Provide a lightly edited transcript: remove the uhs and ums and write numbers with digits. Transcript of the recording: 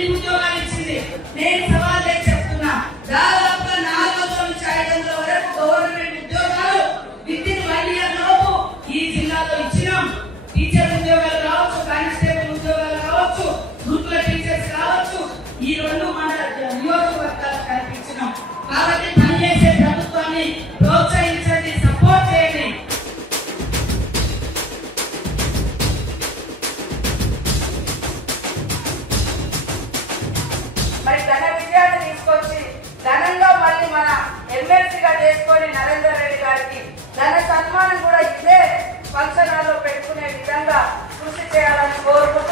ఎన్ని ఉద్యోగాలు ఇచ్చింది. నేను సవాల్ చేసి చెప్తున్నా, దాదాపుగా 400 నుంచి 500 వరకు గవర్నమెంట్ ఉద్యోగాలు వితిన్ 1 ఇయర్ లోపు ఈ జిల్లాలో ఇచ్చినాం. టీచర్ ఉద్యోగాలు కావచ్చు, కానిస్టేబుల్ ఉద్యోగాలు కావచ్చు, గురుకుల టీచర్స్ కావచ్చు, ఈ 2 మన నియోజకవర్గాలకు కల్పించినాం. కాబట్టి పనిచేసే ప్రభుత్వాన్ని ప్రోత్సహించండి, సపోర్ట్ చేయండి. మరి ఘన విజయాన్ని తీసుకొచ్చి ఘనంగా మళ్ళీ మన ఎమ్మెల్సీగా చేసుకొని నరేందర్ రెడ్డి గారికి ఘన సన్మానం కూడా ఇదే ఫంక్షన్ హాల్లో పెట్టుకునే విధంగా కృషి చేయాలని కోరుకుంటున్నాను.